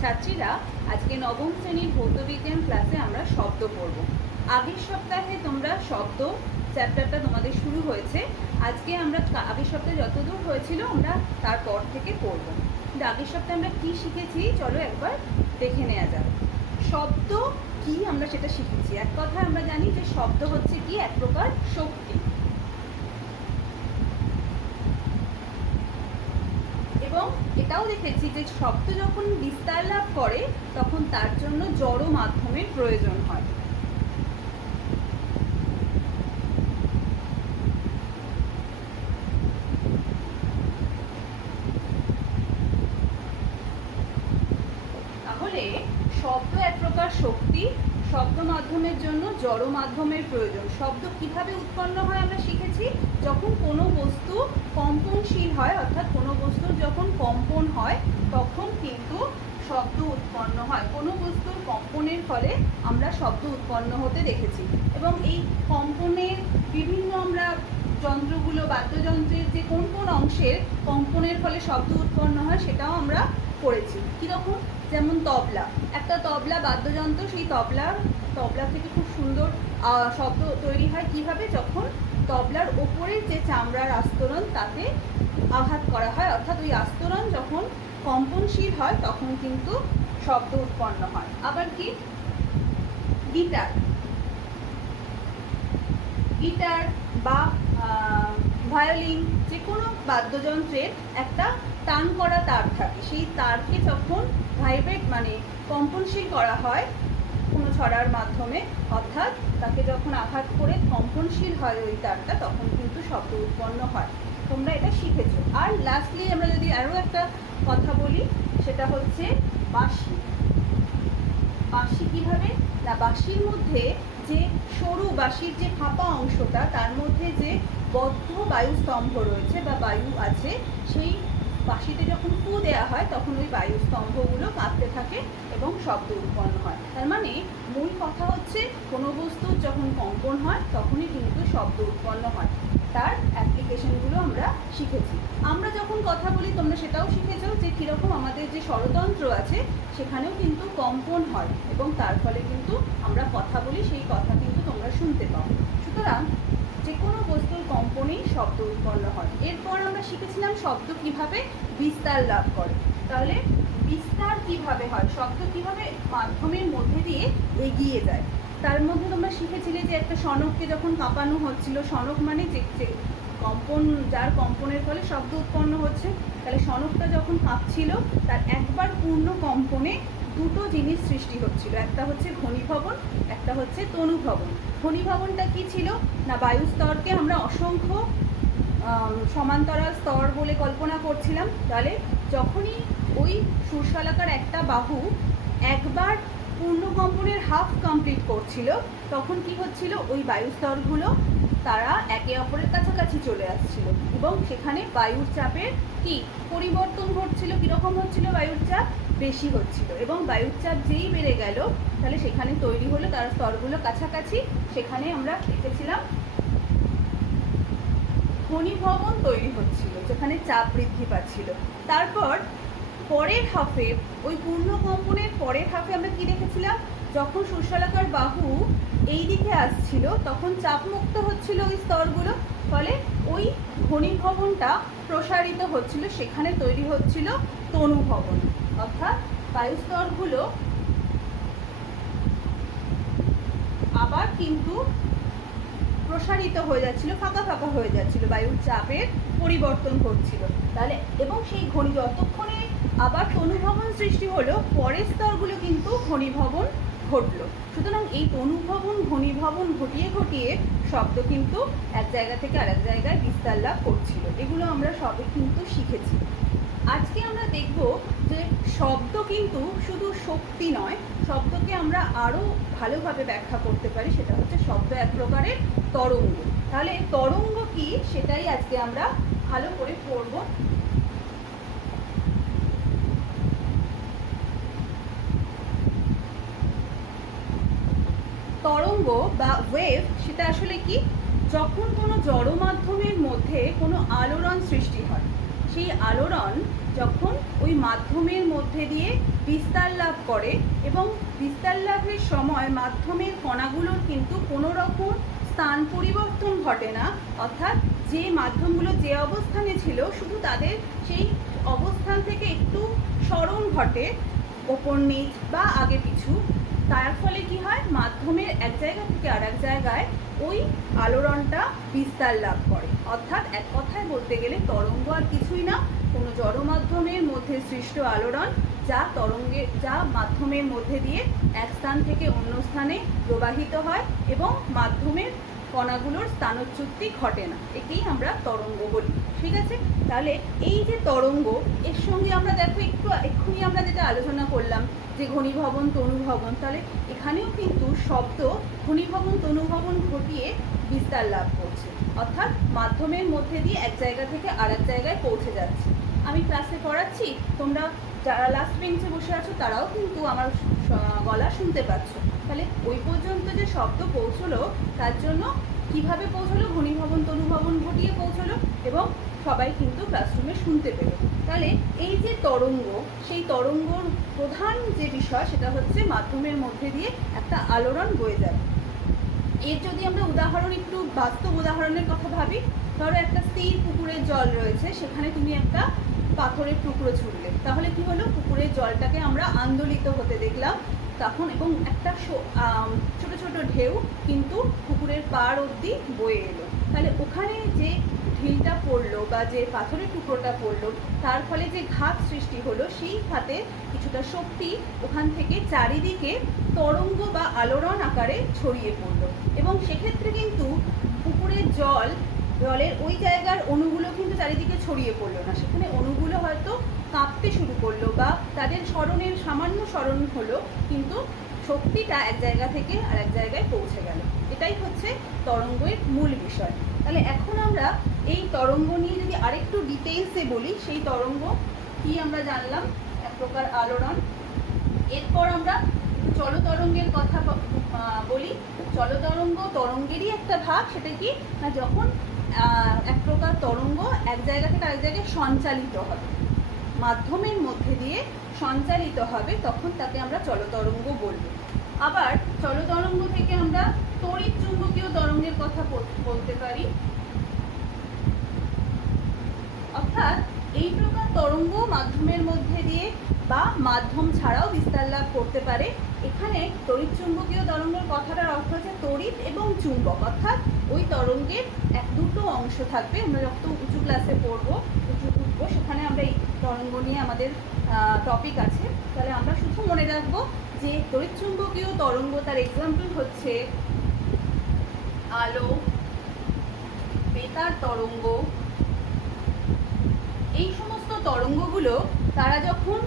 ছাত্রীরা, আজকে নবম শ্রেণীর ভৌতবিজ্ঞান ক্লাসে আমরা শব্দ পড়ব। আগের সপ্তাহে তোমরা শব্দ চ্যাপ্টারটা তোমাদের শুরু হয়েছে। আজকে আমরা আগের সপ্তাহে যতদূর হয়েছিল আমরা তারপর থেকে পড়ব। কিন্তু আগের সপ্তাহে আমরা কি শিখেছি চলো একবার দেখে নেওয়া যাক। শব্দ কি আমরা সেটা শিখেছি। এক কথায় আমরা জানি যে শব্দ হচ্ছে কি এক প্রকার শক্তি, এবং এটাও দেখেছি যে শব্দ যখন বিস্তার লাভ করে তখন তার জন্য জড় মাধ্যমের প্রয়োজন হয়। তাহলে শব্দ এক প্রকার শক্তি, শব্দ মাধ্যমের জন্য জড় মাধ্যমের প্রয়োজন। শব্দ কিভাবে উৎপন্ন হয় আমরা শিখেছি, যখন কোনো বস্তু কম্পনশীল হয়, অর্থাৎ কোনো বস্তুর যখন কম্পন হয় তখন কিন্তু শব্দ উৎপন্ন হয়। কোনো বস্তুর কম্পনের ফলে আমরা শব্দ উৎপন্ন হতে দেখেছি, এবং এই কম্পনের বিভিন্ন আমরা যন্ত্রগুলো, বাদ্যযন্ত্রের যে কোন কোন অংশের কম্পনের ফলে শব্দ উৎপন্ন হয় সেটাও আমরা পড়েছি। কীরকম, যেমন তবলা, একটা তবলা বাদ্যযন্ত্র, সেই তবলা থেকে খুব সুন্দর শব্দ তৈরি হয়। কিভাবে, যখন তবলার ওপরের যে চামড়ার আস্তরণ তাতে আঘাত করা হয়, অর্থাৎ ওই আস্তরণ যখন কম্পনশীল হয় তখন কিন্তু শব্দ উৎপন্ন হয়। আবার কি, গিটার বা ভায়োলিন, যে কোনো বাদ্যযন্ত্রের একটা টান করা তার থাকে, সেই তারকে যখন ভাইব্রেট মানে কম্পনশীল করা হয় কোনো ছড়ার মাধ্যমে, অর্থাৎ তাকে যখন আঘাত করে কম্পনশীল হয় ওই তারটা, তখন কিন্তু শব্দ উৎপন্ন হয়। তোমরা এটা শিখেছো। আর লাস্টলি আমরা যদি আরও একটা কথা বলি, সেটা হচ্ছে বাঁশি। বাঁশি কিভাবে না, বাঁশির মধ্যে যে সরু বাঁশির যে ফাঁপা অংশটা, তার মধ্যে যে বদ্ধ বায়ুস্তম্ভ রয়েছে বা বায়ু আছে, সেই বাঁশিতে যখন ফু দেওয়া হয় তখন ওই বায়ুস্তম্ভগুলো কাঁপতে থাকে এবং শব্দ উৎপন্ন হয়। তার মানে মূল কথা হচ্ছে কোনো বস্তুর যখন কম্পন হয় তখনই কিন্তু শব্দ উৎপন্ন হয়। তার অ্যাপ্লিকেশনগুলো আমরা শিখেছি। আমরা যখন কথা বলি তোমরা সেটাও শিখেছো যে কীরকম আমাদের যে স্বরতন্ত্র আছে সেখানেও কিন্তু কম্পন হয়, এবং তার ফলে কিন্তু আমরা কথা বলি, সেই কথা কিন্তু তোমরা শুনতে পাও। সুতরাং যে কোনো বস্তুর কম্পনেই শব্দ উৎপন্ন হয়। এরপর আমরা শিখেছিলাম শব্দ কিভাবে বিস্তার লাভ করে। তাহলে বিস্তার কিভাবে হয়, শব্দ কিভাবে মাধ্যমের মধ্যে দিয়ে এগিয়ে যায়, তার মধ্যে তোমরা শিখেছিলে যে একটা শনককে যখন কাঁপানো হচ্ছিল, শনক মানে যে কম্পন, যার কম্পনের ফলে শব্দ উৎপন্ন হচ্ছে, তাহলে শনকটা যখন কাঁপছিল তার একবার পূর্ণ কম্পনে দুটো জিনিস সৃষ্টি হচ্ছিল, একটা হচ্ছে ঘনীভবন, একটা হচ্ছে তনুভবন। ঘনীভবনটা কি ছিল না, বায়ুস্তরকে আমরা অসংখ্য সমান্তরাল স্তর বলে কল্পনা করছিলাম। তাহলে যখনই ওই সুরশলাকার একটা বাহু একবার পূর্ণকম্পনের হাফ কমপ্লিট করছিল তখন কি হচ্ছিল, ওই বায়ুস্তরগুলো তারা একে অপরের কাছাকাছি চলে আসছিল, এবং সেখানে বায়ুর চাপের কি পরিবর্তন ঘটছিল। কীরকম হচ্ছিল, বায়ুর চাপ বেশি হচ্ছিল, এবং বায়ুর চাপ যেই বেড়ে গেল তাহলে সেখানে তৈরি হলো তার স্তরগুলো কাছাকাছি, সেখানে আমরা দেখেছিলাম ঘনীভবন তৈরি হচ্ছিল, যেখানে চাপ বৃদ্ধি পাচ্ছিল। তারপর পরের হাফে, ওই পূর্ণ কম্পনের পরের হাফে আমরা কি দেখেছিলাম, যখন সুরশলাকার বাহু এই দিকে আসছিল তখন চাপমুক্ত হচ্ছিল ওই স্তরগুলো, ফলে ওই ঘনীভবনটা প্রসারিত হচ্ছিল, সেখানে তৈরি হচ্ছিল তনুভবন, অর্থাৎ বায়ুস্তরগুলো আবার কিন্তু প্রসারিত হয়ে যাচ্ছিল, ফাঁকা ফাঁকা হয়ে যাচ্ছিল, বায়ুর চাপের পরিবর্তন ঘটছিল। তাহলে এবং সেই যতক্ষণে আবার তনুভবন সৃষ্টি হলো, পরের স্তরগুলো কিন্তু ঘনীভবন ঘটলো। সুতরাং এই তনুভবন ঘনীভবন ঘটিয়ে ঘটিয়ে শব্দ কিন্তু এক জায়গা থেকে আরেক জায়গায় বিস্তার লাভ করছিল। এগুলো আমরা সবই কিন্তু শিখেছি। আজকে আমরা দেখব যে শব্দ কিন্তু শুধু শক্তি নয়, শব্দকে আমরা আরও ভালোভাবে ব্যাখ্যা করতে পারি, সেটা হচ্ছে শব্দ এক প্রকারের তরঙ্গ। তাহলে তরঙ্গ কি সেটাই আজকে আমরা ভালো করে পড়ব। তরঙ্গ বা ওয়েভ সেটা আসলে কি, যখন কোনো জড় মাধ্যমের মধ্যে কোনো আলোড়ন সৃষ্টি হয়, সেই আলোড়ন যখন ওই মাধ্যমের মধ্যে দিয়ে বিস্তার লাভ করে এবং বিস্তার লাভের সময় মাধ্যমের কণাগুলোর কিন্তু কোনো রকম স্থান পরিবর্তন ঘটে না, অর্থাৎ যে মাধ্যমগুলো যে অবস্থানে ছিল শুধু তাদের সেই অবস্থান থেকে একটু সরণ ঘটে ওপর নিচ বা আগে পিছু। তার ফলে কি হয়, মাধ্যমের এক জায়গা থেকে আর এক জায়গায় ওই আলোড়নটা বিস্তার লাভ করে। অর্থাৎ এক কথায় বলতে গেলে তরঙ্গ আর কিছুই না, কোনো জড় মাধ্যমের মধ্যে সৃষ্ট আলোড়ন যা মাধ্যমের মধ্যে দিয়ে এক স্থান থেকে অন্য স্থানে প্রবাহিত হয় এবং মাধ্যমের কণাগুলোর স্থানচ্যুতি ঘটে না, একেই আমরা তরঙ্গ বলি। ঠিক আছে, তাহলে এই যে তরঙ্গ, এর সঙ্গে আমরা দেখো এক্ষুনি আমরা যেটা আলোচনা করলাম যে ঘনীভবন তনুভবন, তাহলে এখানেও কিন্তু শব্দ ঘনীভবন তনুভবন ঘটিয়ে বিস্তার লাভ করছে, অর্থাৎ মাধ্যমের মধ্যে দিয়ে এক জায়গা থেকে আর এক জায়গায় পৌঁছে যাচ্ছে। আমি ক্লাসে পড়াচ্ছি, তোমরা যারা লাস্ট বেঞ্চে বসে আছো তারাও কিন্তু আমার গলা শুনতে পাচ্ছ। তাহলে ওই পর্যন্ত যে শব্দ পৌঁছলো তার জন্য কিভাবে পৌঁছলো, ঘনীভবন তনুভবন ঘটিয়ে পৌঁছলো এবং সবাই কিন্তু ক্লাসরুমে শুনতে পেল। তাহলে এই যে তরঙ্গ, সেই তরঙ্গর প্রধান যে বিষয় সেটা হচ্ছে মাধ্যমের মধ্যে দিয়ে একটা আলোড়ন বয়ে যাবে। এর যদি আমরা উদাহরণ, একটু বাস্তব উদাহরণের কথা ভাবি, ধরো একটা স্থির পুকুরের জল রয়েছে, সেখানে তুমি একটা পাথরের টুকরো ছুড়লে, তাহলে কি হলো, পুকুরের জলটাকে আমরা আন্দোলিত হতে দেখলাম তখন, এবং একটা ছোট ছোট ঢেউ কিন্তু পুকুরের পাড় অবধি বয়ে এলো। তাহলে ওখানে যে ঢিলটা পড়লো বা যে পাথরের টুকরোটা পড়লো, তার ফলে যে ঘাত সৃষ্টি হলো, সেই ঘাতে কিছুটা শক্তি ওখান থেকে চারিদিকে তরঙ্গ বা আলোড়ন আকারে ছড়িয়ে পড়লো এবং সেক্ষেত্রে কিন্তু পুকুরের জলের ওই জায়গার অণুগুলো কিন্তু চারিদিকে ছড়িয়ে পড়লো না, সেখানে অণুগুলো হয়তো কাঁপতে শুরু করলো বা তাদের স্মরণের সামান্য স্মরণ হলো, কিন্তু শক্তিটা এক জায়গা থেকে আর এক জায়গায় পৌঁছে গেল। এটাই হচ্ছে তরঙ্গের মূল বিষয়। তাহলে এখন আমরা এই তরঙ্গ নিয়ে যদি আরেকটু ডিটেইলসে বলি, সেই তরঙ্গ কি আমরা জানলাম, এক প্রকার আলোড়ন। এরপর আমরা চলতরঙ্গের কথা বলি। চলতরঙ্গ তরঙ্গেরই একটা ভাগ, সেটা কি না, যখন এক প্রকার তরঙ্গ এক জায়গা থেকে আরেক জায়গায় সঞ্চালিত হবে, মাধ্যমের মধ্যে দিয়ে সঞ্চালিত হবে, তখন তাকে আমরা চলতরঙ্গ বলবো। আবার চলতরঙ্গ থেকে আমরা তড়িৎ চুম্বকীয় তরঙ্গের কথা বলতে পারি। অর্থাৎ এই প্রকার তরঙ্গ মাধ্যমের মধ্যে দিয়ে বা মাধ্যম ছাড়াও বিস্তার লাভ করতে পারে। এখানে তড়িৎ চুম্বকীয় তরঙ্গের কথাটার অর্থ হচ্ছে তড়িৎ এবং চুম্বক, অর্থাৎ ওই তরঙ্গের দুটো অংশ থাকবে। আমরা যখন উঁচু ক্লাসে উঠবো সেখানে আমরা এই তরঙ্গ নিয়ে আমাদের টপিক আছে। তাহলে আমরা শুধু মনে রাখবো যে তড়িৎ চুম্বকীয় তরঙ্গ, তার এক্সাম্পল হচ্ছে আলো, বেতার তরঙ্গ। এই সমস্ত তরঙ্গগুলো তারা যখন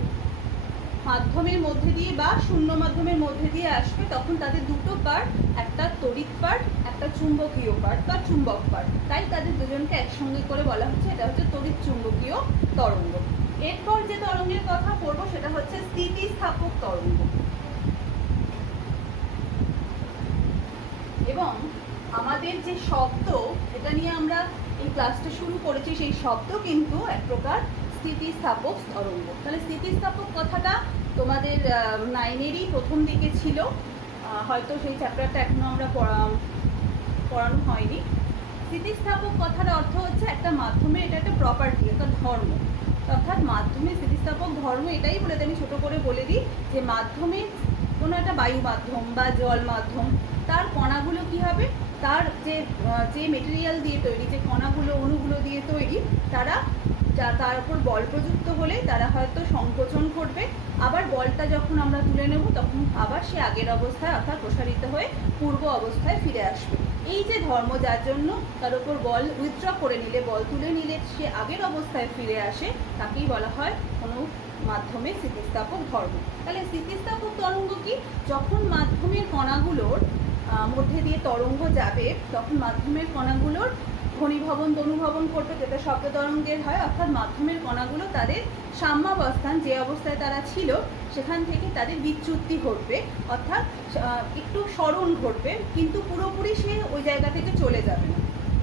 মাধ্যমের মধ্যে দিয়ে বা শূন্য মাধ্যমের মধ্যে দিয়ে আসবে, তখন তাদের দুটো পার্ট, একটা তড়িৎ পার্ট, একটা চুম্বকীয় পার্ট বা চুম্বক পার্ট, তাই তাদের দুজনকে একসঙ্গে করে বলা হচ্ছে এটা হচ্ছে তড়িৎ চুম্বকীয় তরঙ্গ। এরপর যে তরঙ্গের কথা পড়বো সেটা হচ্ছে স্থিতিস্থাপক তরঙ্গ। এবং আমাদের যে শব্দ, এটা নিয়ে আমরা এই ক্লাসটা শুরু করেছি, সেই শব্দ কিন্তু এক প্রকার স্থিতিস্থাপক তরঙ্গ। তাহলে স্থিতিস্থাপক কথাটা তোমাদের 9-এরই প্রথম দিকে ছিল, হয়তো সেই চ্যাপ্টারটা এখনো আমরা পড়ানো হয়নি। স্থিতিস্থাপক কথার অর্থ হচ্ছে একটা মাধ্যমের, এটা একটা প্রপার্টি, একটা ধর্ম। অর্থাৎ মাধ্যমের স্থিতিস্থাপক ধর্ম এটাই বলে দিই, আমি ছোটো করে বলে দিই যে মাধ্যমে কোনো একটা বায়ু মাধ্যম বা জল মাধ্যম, তার কণাগুলো কি হবে, তার যে মেটেরিয়াল দিয়ে তৈরি, যে কণাগুলো অণুগুলো দিয়ে তৈরি, তার উপর বল প্রযুক্ত হলে তারা হয়তো সংকোচন করবে, আবার বলটা যখন আমরা তুলে নেব তখন আবার সে আগের অবস্থায় অর্থাৎ প্রসারিত হয়ে পূর্ব অবস্থায় ফিরে আসবে। এই যে ধর্ম, যার জন্য তার উপর বল উইথড্র করে নিলে, বল তুলে নিলে সে আগের অবস্থায় ফিরে আসে, তাকেই বলা হয় কোনো মাধ্যমে স্থিতিস্থাপক ধর্ম। তাহলে স্থিতিস্থাপক তরঙ্গ কি, যখন মাধ্যমের কণাগুলোর মধ্যে দিয়ে তরঙ্গ যাবে, তখন মাধ্যমের কণাগুলোর ঘনীভবন তনুভবন করবে, যেটা শব্দ তরঙ্গের হয়। অর্থাৎ মাধ্যমের কণাগুলো তাদের সাম্যাবস্থান, যে অবস্থায় তারা ছিল সেখান থেকে তাদের বিচ্যুতি ঘটবে, অর্থাৎ একটু সরণ ঘটবে, কিন্তু পুরোপুরি সে ওই জায়গা থেকে চলে যাবে না।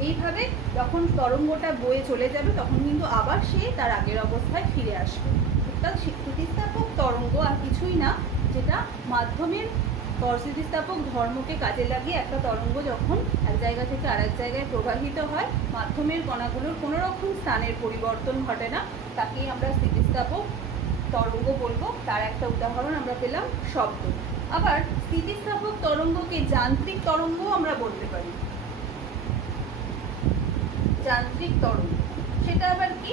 এইভাবে যখন তরঙ্গটা বয়ে চলে যাবে তখন কিন্তু আবার সে তার আগের অবস্থায় ফিরে আসবে। তা স্থিতিস্থাপক তরঙ্গ আর কিছুই না, যেটা মাধ্যমের স্থিতিস্থাপক ধর্মকে কাজে লাগিয়ে একটা তরঙ্গ যখন এক জায়গা থেকে আরেক জায়গায় প্রবাহিত হয়, মাধ্যমের কণাগুলোর কোনো রকম স্থানের পরিবর্তন ঘটে না, তাকেই আমরা স্থিতিস্থাপক তরঙ্গ বলবো। তার একটা উদাহরণ আমরা পেলাম শব্দ। আবার স্থিতিস্থাপক তরঙ্গকে যান্ত্রিক তরঙ্গ আমরা বলতে পারি। যান্ত্রিক তরঙ্গ সেটা আবার কি?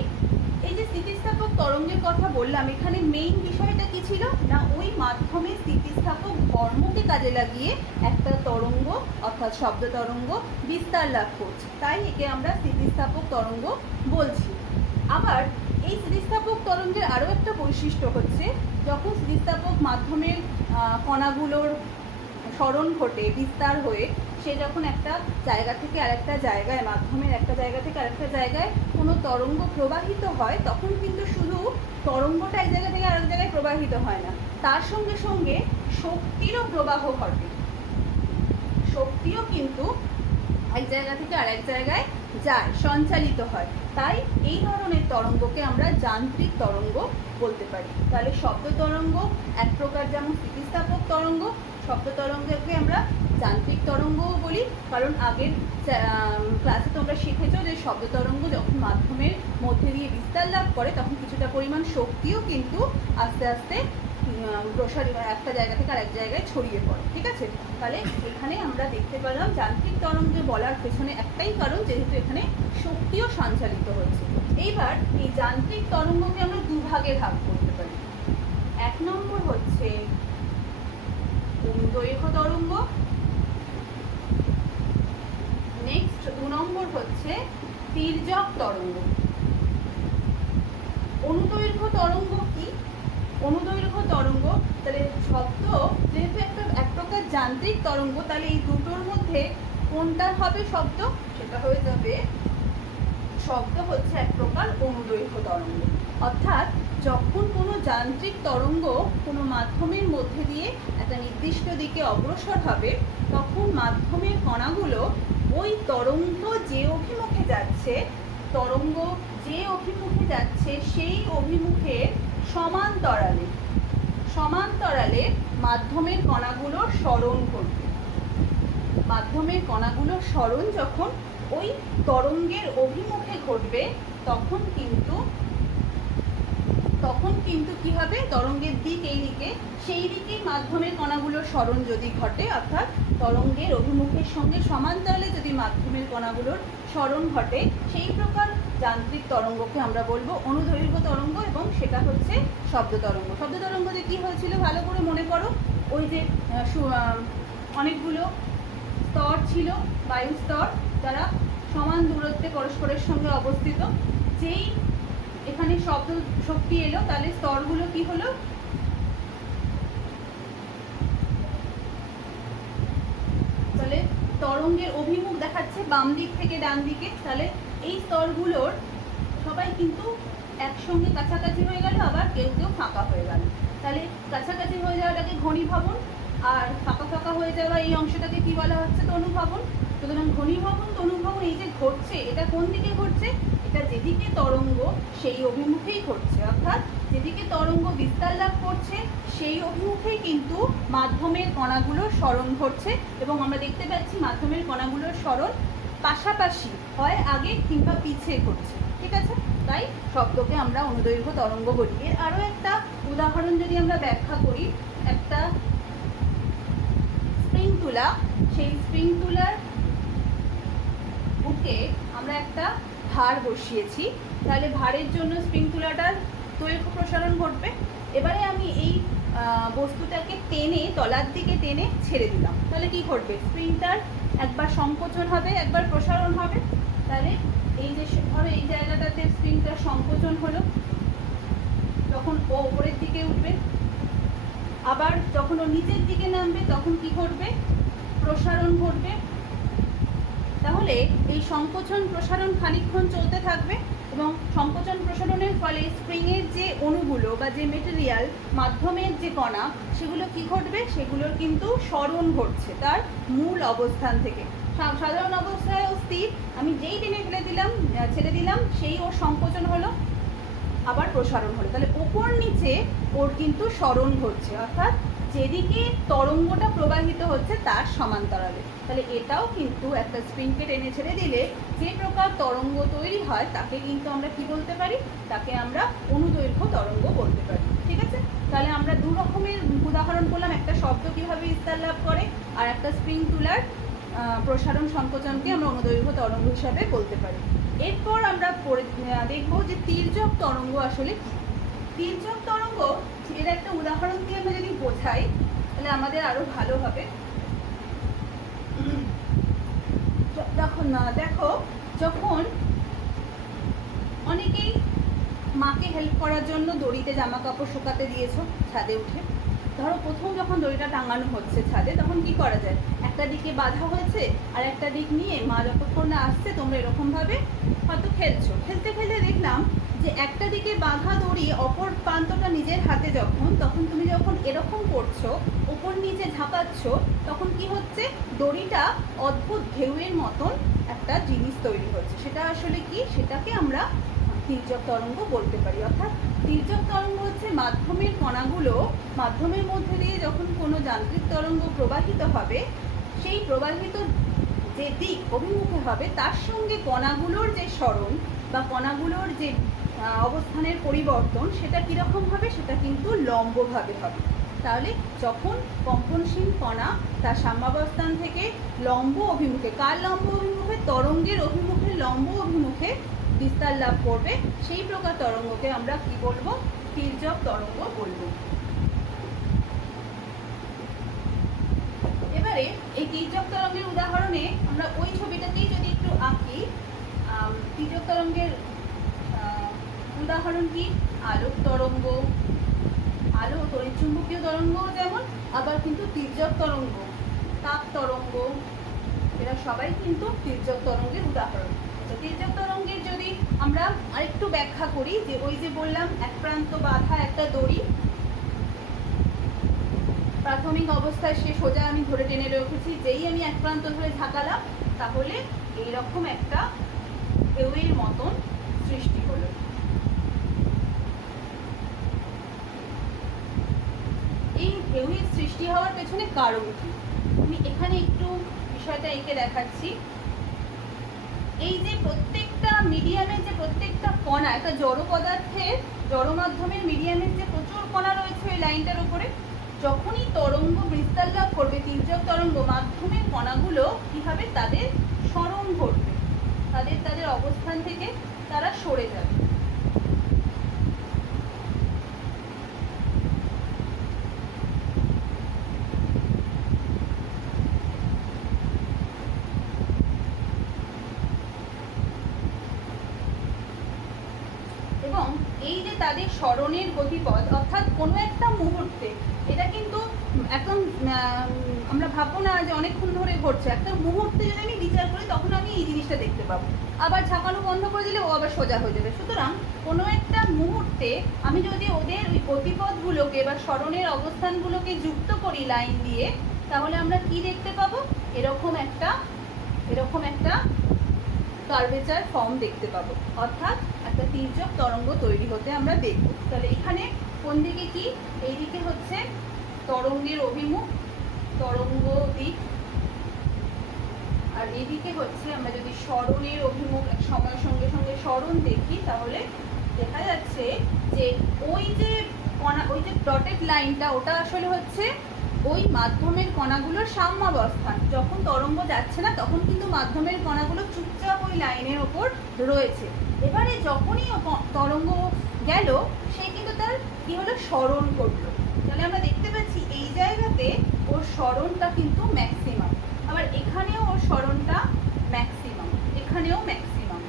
এই যে স্থিতিস্থাপক তরঙ্গের কথা বললাম, এখানে মেইন বিষয়টা কি ছিল না, ওই মাধ্যমে স্থিতিস্থাপক ধর্মকে কাজে লাগিয়ে একটা তরঙ্গ অর্থাৎ শব্দ তরঙ্গ বিস্তার লাভ করছে, তাই একে আমরা স্থিতিস্থাপক তরঙ্গ বলছি। আবার এই স্থিতিস্থাপক তরঙ্গের আরও একটা বৈশিষ্ট্য হচ্ছে, যখন স্থিতিস্থাপক মাধ্যমের কণাগুলোর সরণ ঘটে বিস্তার হয়ে সে যখন একটা জায়গা থেকে আরেকটা জায়গায়, মাধ্যমের একটা জায়গা থেকে আরেকটা জায়গায় কোনো তরঙ্গ প্রবাহিত হয়, তখন কিন্তু শুধু তরঙ্গটা এক জায়গা থেকে আরেক জায়গায় প্রবাহিত হয় না, তার সঙ্গে সঙ্গে শক্তিরও প্রবাহ ঘটে। শক্তিও কিন্তু এক জায়গা থেকে আরেক জায়গায় যায়, সঞ্চালিত হয়। তাই এই ধরনের তরঙ্গকে আমরা যান্ত্রিক তরঙ্গ বলতে পারি। তাহলে শব্দ তরঙ্গ এক প্রকার যেমন স্থিতিস্থাপক তরঙ্গ, শব্দ তরঙ্গকে আমরা যান্ত্রিক তরঙ্গও বলি, কারণ আগের ক্লাসে তোমরা শিখেছো যে শব্দ তরঙ্গ যখন মাধ্যমের মধ্যে দিয়ে বিস্তার লাভ করে তখন কিছুটা পরিমাণ শক্তিও কিন্তু আস্তে আস্তে প্রসারিত একটা জায়গা থেকে আরেক জায়গায় ছড়িয়ে পড়ে। ঠিক আছে, তাহলে এখানে আমরা দেখতে পেলাম যান্ত্রিক তরঙ্গে বলার পেছনে একটাই কারণ, যেহেতু এখানে শক্তিও সঞ্চালিত হচ্ছে। এইবার এই যান্ত্রিক তরঙ্গকে আমরা দুভাগে ভাগ করতে পারি। এক নম্বর হচ্ছে অনুদৈর্ঘ্য তরঙ্গ, নেক্সট 2 নম্বর হচ্ছে তির্যক তরঙ্গ। অনুদৈর্ঘ্য তরঙ্গ কি? অনুদৈর্ঘ্য তরঙ্গ, তাহলে শব্দ যেহেতু এক প্রকার যান্ত্রিক তরঙ্গ, তাহলে এই দুটোর মধ্যে কোনটা হবে শব্দ? সেটা হয়ে যাবে, শব্দ হচ্ছে এক প্রকার অনুদৈর্ঘ্য তরঙ্গ। অর্থাৎ যখন কোনো যান্ত্রিক তরঙ্গ কোনো মাধ্যমের মধ্যে দিয়ে একটা নির্দিষ্ট দিকে অগ্রসর হবে, তখন মাধ্যমের কণাগুলো ওই তরঙ্গ যে অভিমুখে যাচ্ছে, তরঙ্গ যে অভিমুখে যাচ্ছে সেই অভিমুখের সমান্তরালে মাধ্যমের কণাগুলোর সরণ ঘটবে। মাধ্যমের কণাগুলোর সরণ যখন ওই তরঙ্গের অভিমুখে ঘটবে, তখন কিন্তু কি হবে, তরঙ্গের দিক এই দিকে, সেই দিকেই মাধ্যমের কণাগুলোর সরণ যদি ঘটে, অর্থাৎ তরঙ্গের অভিমুখের সঙ্গে সমান্তরালে যদি মাধ্যমের কণাগুলোর সরণ ঘটে, সেই প্রকার যান্ত্রিক তরঙ্গকে আমরা বলবো অনুদৈর্ঘ্য তরঙ্গ, এবং সেটা হচ্ছে শব্দ তরঙ্গ। শব্দ তরঙ্গতে কি হয়েছিল ভালো করে মনে করো, ওই যে অনেকগুলো স্তর ছিল, বায়ু স্তর, যারা সমান দূরত্বে পরস্পরের সঙ্গে অবস্থিত। যেই এখানে শব্দ শক্তি এলো, তাহলে স্তরগুলো কি হলো, তাহলে তরঙ্গের অভিমুখ দেখাচ্ছে বাম দিক থেকে ডান দিকে, তাহলে এই স্তরগুলোর সবাই কিন্তু একসঙ্গে কাছাকাছি হয়ে গেল, আবার কেউ কেউ ফাঁকা হয়ে গেল। তাহলে কাছাকাছি হয়ে যাওয়াটাকে ঘনীভবন, আর ফাঁকা ফাঁকা হয়ে যাওয়া এই অংশটাকে কি বলা হচ্ছে, তনুভবন। সুতরাং ঘনীভবন তনুভবন এই যে ঘটছে, এটা কোন দিকে ঘটছে? এটা যেদিকে তরঙ্গ সেই অভিমুখেই ঘটছে, অর্থাৎ যেদিকে তরঙ্গ বিস্তার লাভ করছে সেই অভিমুখেই কিন্তু মাধ্যমের কণাগুলোর সরণ ঘটছে। এবং আমরা দেখতে পাচ্ছি মাধ্যমের কণাগুলোর সরণ পাশাপাশি হয়, আগে কিংবা পিছিয়ে ঘটছে। ঠিক আছে, তাই শব্দকে আমরা অনুদৈর্ঘ্য তরঙ্গ বলি। এর আরও একটা উদাহরণ যদি আমরা ব্যাখ্যা করি, একটা স্প্রিং তুলা, সেই স্প্রিং তুলার বুকে আমরা একটা ভার বসিয়েছি, তাহলে ভারের জন্য স্প্রিং তুলাটার দৈর্ঘ্য প্রসারণ ঘটবে। এবারে আমি এই বস্তুটাকে টেনে, তলার দিকে টেনে ছেড়ে দিলাম, তাহলে কি ঘটবে, স্প্রিংটার একবার সংকোচন হবে, একবার প্রসারণ হবে। তাহলে এই যে ধরো এই জায়গাটাতে স্প্রিংটার সংকোচন হলো, তখন ও ওপরের দিকে উঠবে, আবার যখন ও নিচের দিকে নামবে তখন কি ঘটবে, প্রসারণ ঘটবে। তাহলে এই সংকোচন প্রসারণ খানিকক্ষণ চলতে থাকবে, এবং সংকোচন প্রসারণের ফলে স্প্রিংয়ের যে অণুগুলো বা যে মেটেরিয়াল, মাধ্যমের যে কণা, সেগুলো কি ঘটবে, সেগুলোর কিন্তু সরণ ঘটছে তার মূল অবস্থান থেকে। সাধারণ অবস্থায় ও স্থির, আমি যেই টেনে ছেড়ে দিলাম সেই ওর সংকোচন হলো, আবার প্রসারণ হলো, তাহলে ওপর নিচে ওর কিন্তু সরণ ঘটছে, অর্থাৎ যেদিকে তরঙ্গটা প্রবাহিত হচ্ছে তার সমান্তরালে। তাহলে এটাও কিন্তু একটা স্প্রিংকে টেনে ছেড়ে দিলে যে প্রকার তরঙ্গ তৈরি হয় তাকে কিন্তু আমরা কি বলতে পারি, তাকে আমরা অনুদৈর্ঘ্য তরঙ্গ বলতে পারি। ঠিক আছে, তাহলে আমরা দু রকমের উদাহরণ করলাম, একটা শব্দ কিভাবে বিস্তার লাভ করে, আর একটা স্প্রিং তুলার প্রসারণ সংকোচনকে আমরা অনুদৈর্ঘ্য তরঙ্গ হিসাবে বলতে পারি। এরপর আমরা দেখবো যে তির্যক তরঙ্গ আসলে কি। তির্যক তরঙ্গ এর একটা উদাহরণ দিয়ে আমরা যদি বোঝাই তাহলে আমাদের আরো ভালো হবে। দেখো যখন অনেকেই মাকে হেল্প করার জন্য দড়িতে জামা কাপড় শুকাতে দিয়েছো ছাদে উঠে, ধরো প্রথম যখন দড়িটা টাঙানো হচ্ছে ছাদে তখন কি করা যায়, একটা দিকে বাঁধা হয়েছে আর একটা দিক নিয়ে মা যতক্ষণ না আসছে তোমরা এরকমভাবে হয়তো খেলছো, খেলতে খেলতে দেখলাম যে একটা দিকে বাঁধা দড়ি অপর প্রান্তটা নিজের হাতে তখন তুমি যখন এরকম করছো ওপর নিচে ঝাঁকাচ্ছ তখন কি হচ্ছে, দড়িটা অদ্ভুত ঢেউয়ের মতন একটা জিনিস তৈরি হচ্ছে। সেটা আসলে কি, সেটাকে আমরা তির্যক তরঙ্গ বলতে পারি। অর্থাৎ তির্যক তরঙ্গ হচ্ছে মাধ্যমের কণাগুলো মাধ্যমের মধ্যে দিয়ে যখন কোনো যান্ত্রিক তরঙ্গ প্রবাহিত হবে, সেই প্রবাহিত যে দিক অভিমুখে হবে তার সঙ্গে কণাগুলোর যে সরণ বা কণাগুলোর যে অবস্থানের পরিবর্তন সেটা কীরকম হবে, সেটা কিন্তু লম্বভাবে হবে। তাহলে যখন কম্পনশীল কণা তার সাম্যাবস্থান থেকে লম্ব অভিমুখে, কার লম্ব অভিমুখে, তরঙ্গের অভিমুখে লম্ব অভিমুখে বিস্তার লাভ করবে, সেই প্রকার তরঙ্গকে আমরা কি বলবো, তির্যক তরঙ্গ বলবো। এবারে এই তির্যক তরঙ্গের উদাহরণে আমরা ওই ছবিটাকেই যদি একটু আঁকি, তির্যক তরঙ্গের উদাহরণ কি, আলোক তরঙ্গ, আলো তড়িৎচুম্বকীয় তরঙ্গ যেমন, আবার কিন্তু তির্যক তরঙ্গ, তাপ তরঙ্গ, এরা সবাই কিন্তু তির্যক তরঙ্গের উদাহরণ। তির্যক তরঙ্গের যদি আমরা আরেকটু ব্যাখ্যা করি, যে ওই যে বললাম এক প্রান্ত বাঁধা একটা দড়ি, প্রাথমিক অবস্থায় সে সোজা আমি ধরে টেনে রেখেছি, যেই আমি এক প্রান্ত ধরে ঝাঁকালাম তাহলে এইরকম একটা ঢেউয়ের মতন সৃষ্টি হলো। এই ঢেউয়ের সৃষ্টি হওয়ার পেছনে কারণ কি, আমি এখানে একটু বিষয়টা এঁকে দেখাচ্ছি। এই যে প্রত্যেকটা মিডিয়ামের যে প্রত্যেকটা কণা, একটা জড় পদার্থের জড় মাধ্যমের মিডিয়ামের যে প্রচুর কণা রয়েছে ওই লাইনটার উপরে, যখনই তরঙ্গ বিস্তার লাভ করবে তির্যক তরঙ্গ, মাধ্যমের কণাগুলো কি হবে, তাদের সরণ ঘটবে, তাদের অবস্থান থেকে তারা সরে যাবে। এবং এই যে তাদের সরণের গতিপথ, অর্থাৎ কোনো একটা মুহূর্তে, এটা কিন্তু একদম আমরা ভাববো না যে অনেকক্ষণ ধরে ঘটছে, একটা মুহূর্তে যদি আমি বিচার করি তখন আমি এই জিনিসটা দেখতে পাবো, আবার ঝাঁকানো বন্ধ করে দিলে ও আবার সোজা হয়ে যাবে। সুতরাং কোনো একটা মুহূর্তে আমি যদি ওদের ওই গতিপথগুলোকে বা সরণের অবস্থানগুলোকে যুক্ত করি লাইন দিয়ে, তাহলে আমরা কি দেখতে পাবো, এরকম একটা কার্ভেচার ফর্ম দেখতে পাবো, অর্থাৎ একটা তির্যক তরঙ্গ তৈরি হতে আমরা দেখব। তাহলে এখানে কোন দিকে কি, এই দিকে হচ্ছে তরঙ্গের অভিমুখ, তরঙ্গ দিক, আর এদিকে হচ্ছে আমরা যদি সরণের অভিমুখ সময়ের সঙ্গে সঙ্গে সরণ দেখি, তাহলে দেখা যাচ্ছে যে ওই যে ডটেড লাইনটা ওটা আসলে হচ্ছে ওই মাধ্যমের কণাগুলোর সাম্যাবস্থান। যখন তরঙ্গ যাচ্ছে না তখন কিন্তু মাধ্যমের কণাগুলো চুপচাপ ওই লাইনের ওপর রয়েছে। এবারে যখনই তরঙ্গ গেল সে কিন্তু তার কি হলো, সরণ করলো। তাহলে আমরা দেখতে পাচ্ছি এই জায়গাতে ওর সরণটা কিন্তু ম্যাক্সিমাম, আবার এখানেও ওর সরণটা ম্যাক্সিমাম, এখানেও ম্যাক্সিমাম।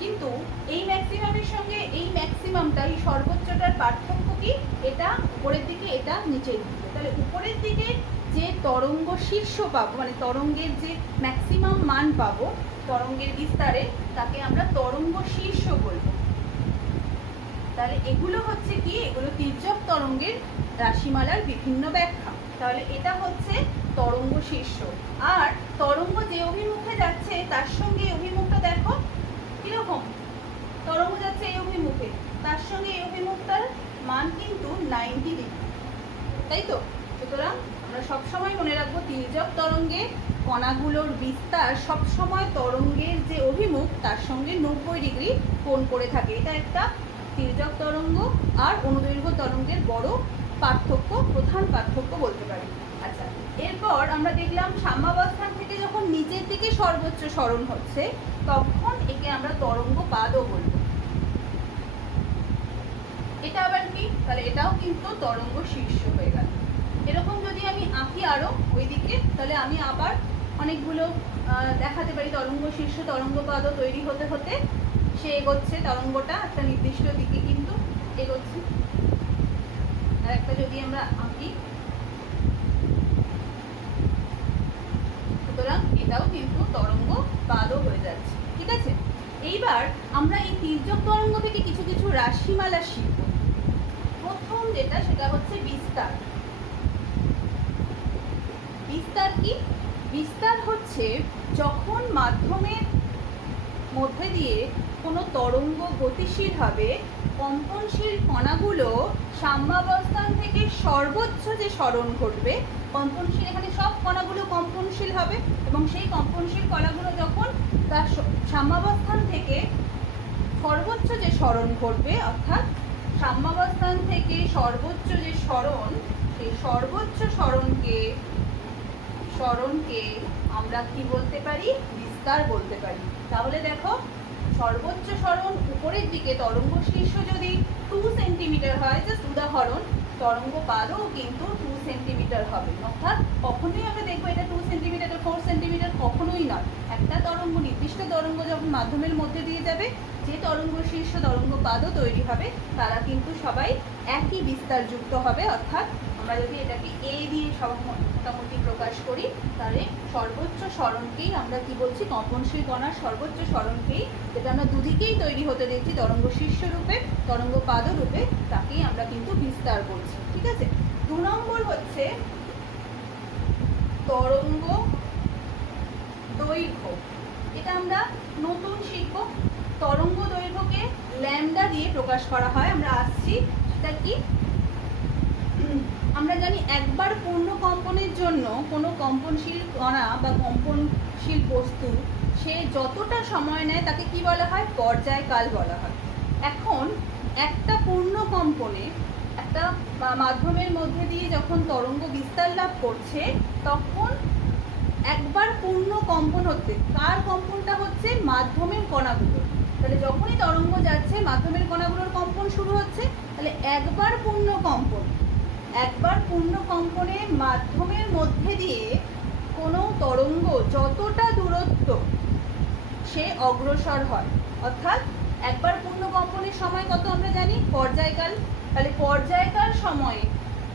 কিন্তু এই ম্যাক্সিমামের সঙ্গে এই ম্যাক্সিমামটা, এই সর্বোচ্চটার পার্থক্য কি, এটা উপরের দিকে, এটা নিচের দিকে। তাহলে উপরের দিকে যে তরঙ্গ শীর্ষ পাবো, মানে তরঙ্গের যে ম্যাক্সিমাম মান পাবো তরঙ্গের বিস্তারে, তাকে আমরা তরঙ্গ শীর্ষ বলবো। তাহলে এগুলো হচ্ছে কি, এগুলো তির্যক তরঙ্গের রাশিমালার বিভিন্ন ব্যাখ্যা। তাহলে এটা হচ্ছে তরঙ্গ শীর্ষ, আর তরঙ্গ যে অভিমুখে যাচ্ছে তার সঙ্গে অভিমুখটা দেখো কিরকম, তরঙ্গ যাচ্ছে এই অভিমুখে, তার সঙ্গে এই অভিমুখটার মান কিন্তু 90 ডিগ্রি, তাই তো? সুতরাং আমরা সবসময় মনে রাখবো তির্যক তরঙ্গে কণাগুলোর বিস্তার সবসময় তরঙ্গের যে অভিমুখ তার সঙ্গে 90 ডিগ্রি কোণ করে থাকে। এটা একটা তির্যক তরঙ্গ আর অনুদৈর্ঘ্য তরঙ্গের বড় পার্থক্য, প্রধান পার্থক্য বলতে পারি। আচ্ছা, এরপর আমরা দেখলাম সাম্যাবস্থান থেকে যখন নিচের দিকে সর্বোচ্চ সরণ হচ্ছে তখন একে আমরা তরঙ্গ পাদও বলব। এটা আবার কি? তাহলে এটাও কিন্তু তরঙ্গ শীর্ষ হয়ে গেল। এরকম যদি আমি আঁকি আরো ওইদিকে, তাহলে আমি আবার অনেকগুলো দেখাতে পারি। তরঙ্গ শীর্ষ, তরঙ্গ পাদও তৈরি হতে হতে সে এগোচ্ছে, তরঙ্গটা একটা নির্দিষ্ট দিকে কিন্তু এগোচ্ছে। আর একটা যদি আমরা আঁকি, সুতরাং এটাও কিন্তু তরঙ্গ পাদও হয়ে যাচ্ছে। ঠিক আছে, এইবার আমরা এই তির্যক তরঙ্গ থেকে কিছু কিছু রাশিমালা শিখব। প্রথম যেটা সেটা হচ্ছে বিস্তার। বিস্তার কি? বিস্তার হচ্ছে যখন মাধ্যমের মধ্যে দিয়ে কোনো তরঙ্গ গতিশীল হবে, কম্পনশীল কণাগুলো সাম্যাবস্থান থেকে সর্বোচ্চ যে সরণ ঘটবে, কম্পনশীল এখানে সব কণাগুলো কম্পনশীল হবে এবং সেই কম্পনশীল কণাগুলো যখন তার সাম্যাবস্থান থেকে সর্বোচ্চ যে সরণ ঘটবে, অর্থাৎ সাম্যাবস্থান থেকে সর্বোচ্চ যে সরণ, সেই সর্বোচ্চ সরণকে আমরা কি বলতে পারি? বিস্তার বলতে পারি। তাহলে দেখো, সর্বোচ্চ সরণ উপরের দিকে তরঙ্গ শীর্ষ যদি 2 সেন্টিমিটার হয়, জাস্ট উদাহরণ, তরঙ্গ পাদও কিন্তু 2 সেন্টিমিটার হবে। অর্থাৎ কখনোই আমরা দেখবো এটা 2 সেন্টিমিটার 4 সেন্টিমিটার, কখনোই নয়। একটা তরঙ্গ, নির্দিষ্ট তরঙ্গ যখন মাধ্যমের মধ্যে দিয়ে যাবে, যে তরঙ্গ শীর্ষ তরঙ্গ পাদও তৈরি হবে তারা কিন্তু সবাই একই বিস্তার যুক্ত হবে। অর্থাৎ আমরা যদি এটাকে এ দিয়ে সব মোটামুটি প্রকাশ করি, তাহলে সর্বোচ্চ সরণকেই আমরা কি বলছি? কম্পনশীল কণার সর্বোচ্চ সরণকেই, যেটা আমরা দুদিকেই তৈরি হতে দেখছি, তরঙ্গ শীর্ষ রূপে, তরঙ্গ পাদ রূপে, তাকেই আমরা কিন্তু বিস্তার বলছি। ঠিক আছে, 2 নম্বর হচ্ছে তরঙ্গ দৈর্ঘ্য। এটা আমরা নতুন শিখব। তরঙ্গ দৈর্ঘ্যকে ল্যামডা দিয়ে প্রকাশ করা হয়। আমরা আসছি, সেটা কি? আমরা জানি একবার পূর্ণ কম্পনের জন্য কোনো কম্পনশীল কণা বা কম্পনশীল বস্তু সে যতটা সময় নেয় তাকে কি বলা হয়? পর্যায়কাল বলা হয়। এখন একটা পূর্ণ কম্পনে, একটা মাধ্যমের মধ্যে দিয়ে যখন তরঙ্গ বিস্তার লাভ করছে, তখন একবার পূর্ণ কম্পন হচ্ছে, কার কম্পনটা হচ্ছে? মাধ্যমের কণাগুলো। তাহলে যখনই তরঙ্গ যাচ্ছে মাধ্যমের কণাগুলোর কম্পন শুরু হচ্ছে, তাহলে একবার পূর্ণ কম্পনে মাধ্যমের মধ্যে দিয়ে কোনো তরঙ্গ যতটা দূরত্ব সে অগ্রসর হয়, অর্থাৎ একবার পূর্ণ কম্পনের সময় কত আমরা জানি? পর্যায়কাল। তাহলে পর্যায়কাল সময়ে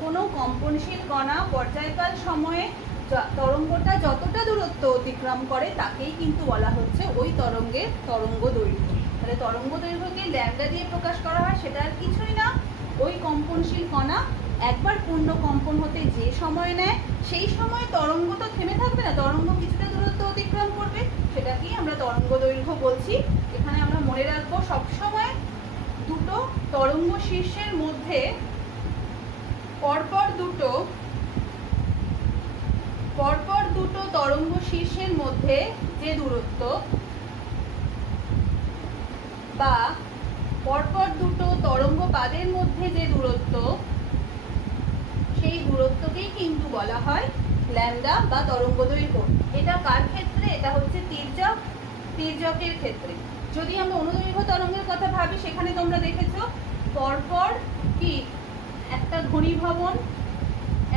কোনো কম্পনশীল কণা পর্যায়কাল সময়ে তরঙ্গটা যতটা দূরত্ব অতিক্রম করে তাকেই কিন্তু বলা হচ্ছে ওই তরঙ্গের তরঙ্গ দৈর্ঘ্য। তাহলে তরঙ্গ দৈর্ঘ্যকে ল্যামডা দিয়ে প্রকাশ করা হয়। সেটা আর কিছুই না, ওই কম্পনশীল কণা একবার পূর্ণ কম্পন হতে যে সময় নেয়, সেই সময় তরঙ্গ তো থেমে থাকবে না, তরঙ্গ কিছুটা দূরত্ব অতিক্রম করবে, সেটাকেই আমরা তরঙ্গ দৈর্ঘ্য বলছি। এখানে আমরা মনে রাখবো সবসময় দুটো তরঙ্গ শীর্ষের মধ্যে পরপর দুটো তরঙ্গ শীর্ষের মধ্যে যে দূরত্ব, বা পরপর দুটো তরঙ্গ পাদের মধ্যে যে দূরত্ব, সেই দূরত্বকেই কিন্তু বলা হয় ল্যামডা বা তরঙ্গ দৈর্ঘ্য। এটা কার ক্ষেত্রে? এটা হচ্ছে তির্যকের ক্ষেত্রে। যদি আমরা অনুদৈর্ঘ্য তরঙ্গের কথা ভাবি, সেখানে তোমরা দেখেছো পরপর কি একটা ঘনীভবন,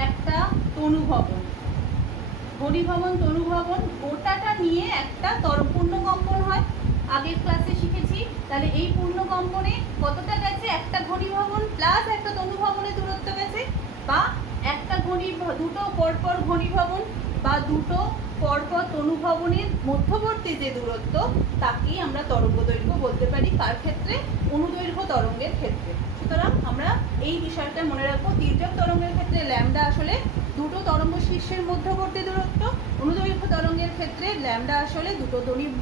একটা তনুভবন, তনুভবন গোটাটা নিয়ে একটা পূর্ণ কম্পন হয়। আগের ক্লাসে শিখেছি। তাহলে এই পূর্ণ কম্পনে কতটা গেছে? একটা ঘনীভবন প্লাস একটা তনুভবনের দূরত্ব গেছে, বা একটা দুটো পরপর ঘনীভবন বা দুটো পরপর তনুভবনের মধ্যবর্তী যে দূরত্ব, তাকেই আমরা তরঙ্গ দৈর্ঘ্য বলতে পারি। কার ক্ষেত্রে? অনুদৈর্ঘ্য তরঙ্গের ক্ষেত্রে। সুতরাং আমরা এই বিষয়টা মনে রাখবো, তির্যক তরঙ্গের ক্ষেত্রে ল্যামডা আসলে দুটো তরঙ্গ শীর্ষের মধ্যবর্তী দূরত্ব। অনুদৈর্ঘ্য তরঙ্গের ক্ষেত্রে ল্যামডা আসলে দুটো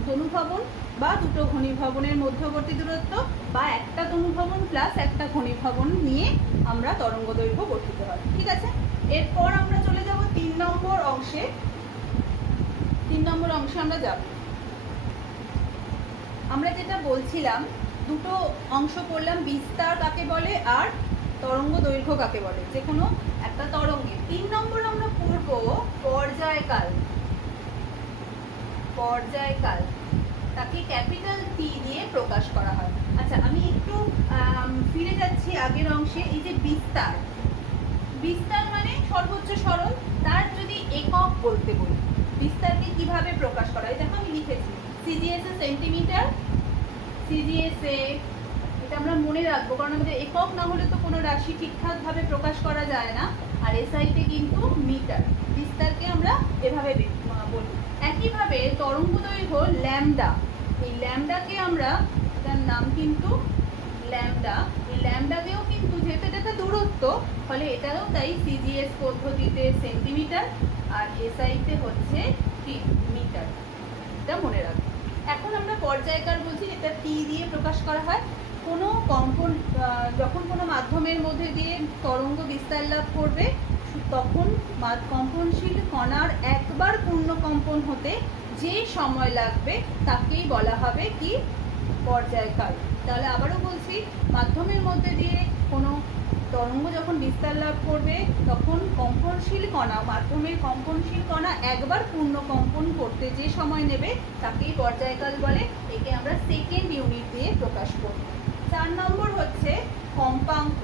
তনুভবন বা দুটো ঘনীভবনের মধ্যবর্তী দূরত্ব, বা একটা তনুভবন প্লাস একটা ঘনীভবন নিয়ে আমরা তরঙ্গ দৈর্ঘ্য গঠিত হয়। ঠিক আছে, এরপর আমরা চলে যাব 3 নম্বর অংশে। 3 নম্বর অংশে আমরা যাব। আমরা যেটা বলছিলাম, দুটো অংশ করলাম, বিস্তার কাকে বলে আর তরঙ্গ দৈর্ঘ্য কাকে বলে যে কোনো একটা তরঙ্গের। 3 নম্বর আমরা পড়ব পর্যায়কাল। পর্যায়কাল তাকে ক্যাপিটাল টি দিয়ে প্রকাশ করা হয়। আচ্ছা, আমি একটু ফিরে যাচ্ছি আগের অংশে। এই যে বিস্তার, বিস্তার মানে সর্বোচ্চ সরল, তার যদি একক বলতে বলি বিস্তারকে কিভাবে প্রকাশ করা হয়, দেখো আমি লিখেছি সিজিএস এ সেন্টিমিটার, সিজিএস এ এটা আমরা মনে রাখবো, কারণ আমাদের একক না হলে তো কোনো রাশি ঠিকঠাকভাবে প্রকাশ করা যায় না। আর এসআইতে কিন্তু মিটার, বিস্তারকে আমরা এভাবে বলি। একইভাবে তরঙ্গ দৈর্ঘ্য ল্যামডা, এই ল্যামডাকে আমরা, এটার নাম কিন্তু ল্যামডা, এই ল্যামডাকেও কিন্তু যেহেতু এটা একটা দূরত্ব, ফলে এটাও তাই সিজিএস পদ্ধতিতে সেন্টিমিটার আর এসআইতে হচ্ছে কি মিটার, এটা মনে রাখবো। এখন আমরা পর্যায়কাল বলছি, যেটা টি দিয়ে প্রকাশ করা হয়। কোনো কম্পন, যখন কোনো মাধ্যমের মধ্যে দিয়ে তরঙ্গ বিস্তার লাভ করবে, তখন কম্পনশীল কণার একবার পূর্ণ কম্পন হতে যে সময় লাগবে তাকেই বলা হবে কি পর্যায়কাল। তাহলে আবারও বলছি, মাধ্যমের মধ্যে দিয়ে কোনো তরঙ্গ যখন বিস্তার লাভ করবে, তখন কম্পনশীল কণা, মাধ্যমের কম্পনশীল কণা একবার পূর্ণ কম্পন করতে যে সময় নেবে তাকেই পর্যায়কাল বলে। একে আমরা সেকেন্ড ইউনিট দিয়ে প্রকাশ করব। 4 নম্বর হচ্ছে কম্পাঙ্ক।